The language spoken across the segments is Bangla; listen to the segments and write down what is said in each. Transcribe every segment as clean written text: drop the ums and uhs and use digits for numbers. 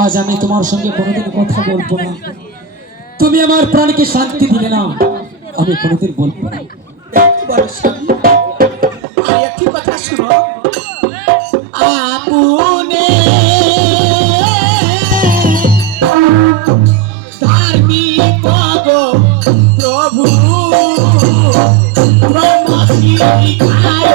आज আমি তোমার সঙ্গে কোনোদিন কথা বলবো না। তুমি আমার প্রাণকে শান্তি দিলে না, আমি কোনোদিন বলবো না। একটি কথা শুনো, আপনে ধার্মিক গো প্রভু ব্রহ্ম শিখায়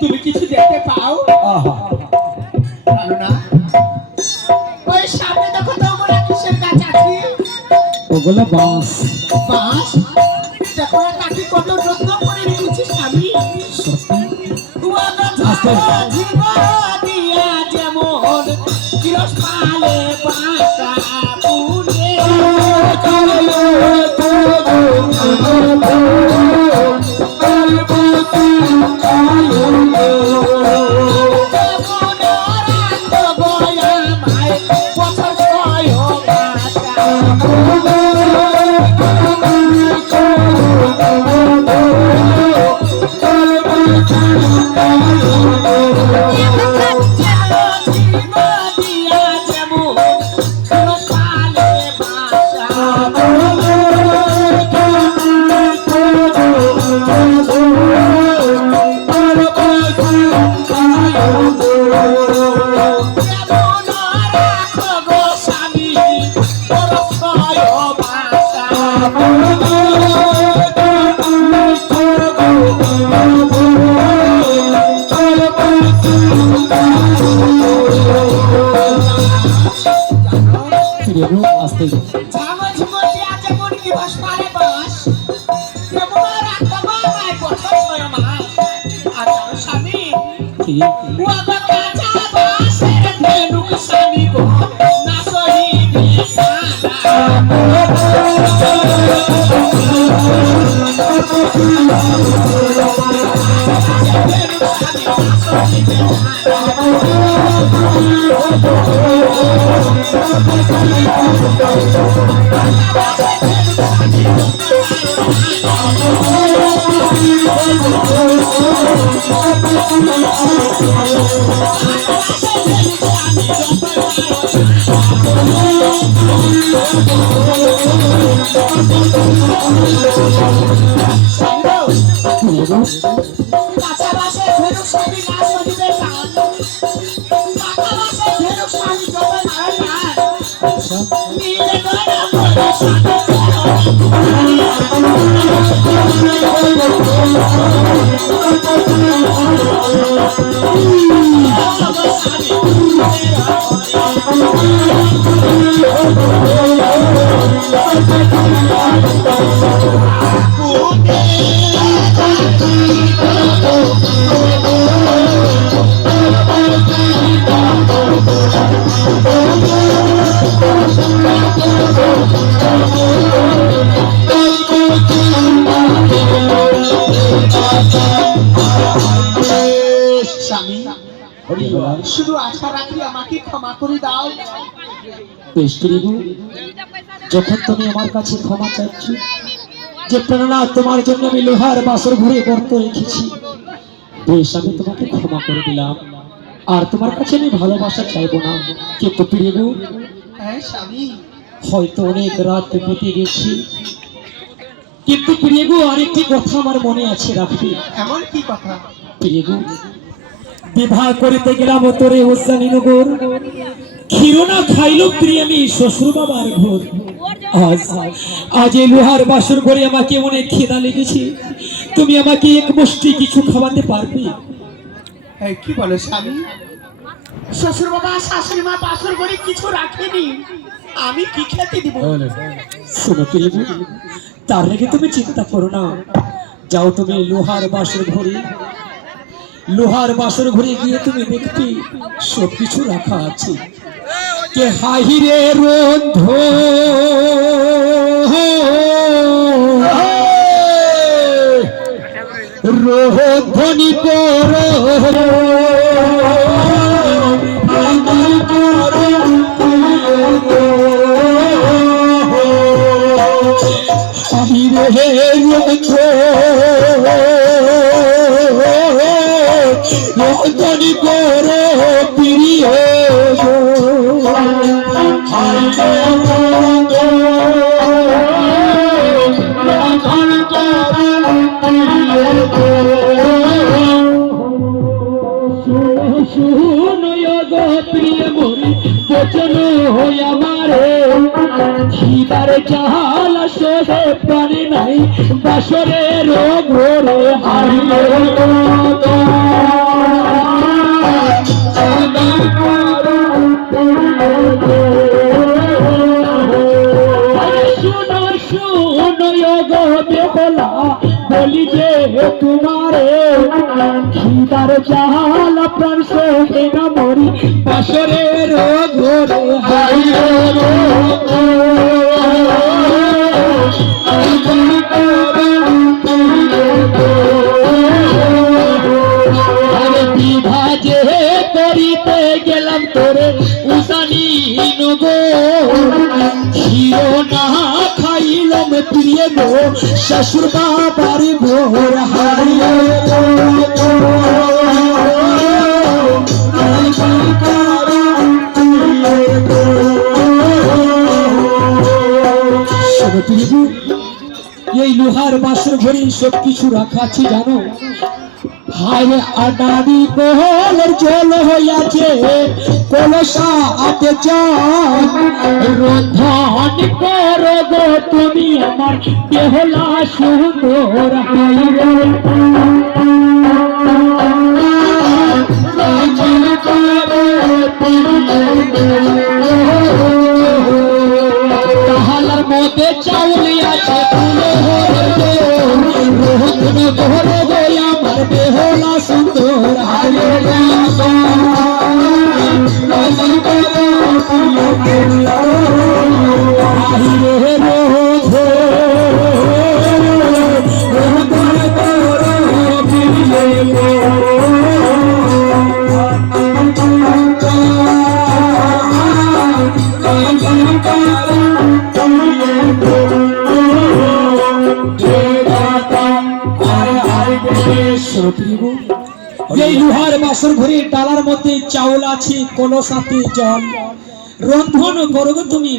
তুমি কিছু দেখতে পাও? ভালো না, ওই সামনে দেখো তো ওগুলা কিসের গাছ আছে? ওগুলা বাঁশ। বাঁশ? দেখো না কাকি কত যত্ন করে রেখেছিস আমি। জীবন দিয়া যেমন কিরস পালে বাসা পুনে আচ্ছা স্বামী, শুধু আশা রাখি আমাকে ক্ষমা করে দাও। বেশ প্রিয়গো, যখন তুমি আমার কাছে ক্ষমা চাইছ, যে প্রেরণা তোমার জন্য আমি লোহার বাসর ঘুরে গর্ত রেখেছি, বেশ আমি তোমাকে ক্ষমা করে দিলাম। আর তোমার কাছে আমি ভালোবাসা চাইবো না। কিন্তু প্রিয়গো, হ্যাঁ স্বামী, হয়তো অনেক রাত বেঁধে গেছি, কিন্তু প্রিয়গো আরেকটি কথা আমার মনে আছে, রাখবি। এমন কি কথা? প্রিয়গো, বিবাহ করিতে গেলাম তোরে হোসানীনগর, ক্ষীরনা খাইল প্রিয় আমি শ্বশুর বাবার ঘর। আজ এই লোহার বাসর ঘরে আমাকে অনেক খিদা লেগেছে, তুমি আমাকে এক মুষ্টি কিছু খাওয়াতে পারবে? হ্যাঁ, কি বলো স্বামী? শ্বশুর বাবা শাশুড়ি মা বাসর ঘরে কিছু রাখেনি, আমি কি খেতে দিব? শোনো প্রিয়গো, তার আগে তুমি চিন্তা করো না। যাও তুমি লোহার বাসর ঘরে গিয়ে তুমি দেখবে সবকিছু রাখা আছে। কে হাহিরে রন্ধ রোধনি কর হাহিরে রন্ধ রোধনি কর প্রিয় খিদার জাল সোহে প্রাণে নাই বাসরের ঘরে হারিয়ে শুনো শুনো গো বেহলা বলি যে তোমারে খিদার জাল প্রাণ সোহে না মরি বাসরের ঘরে হারিয়ে গেলাম তোরে উসানি ক্ষীরনা খাইলাম প্রিয় গো শ্বশুর বাবার ঘর হারিয়ে এই লোহার বাসর ঘরে সবকিছু রাখা আছে জানো। হায় আদানি কোহলের জল হইয়াছে কলসা আতে চান রন্ধন করো গো তুমি আমার বেহলা সুন্দর হাইরে তাহালার মধ্যে চাউল আছে রোহন ঘরে গয়া আমার বেহলা সুন্দর হাইরে এই লোহার বাসর ঘরে ডালার মধ্যে চাউল আছে কলসাতে জল রন্ধন করো তুমি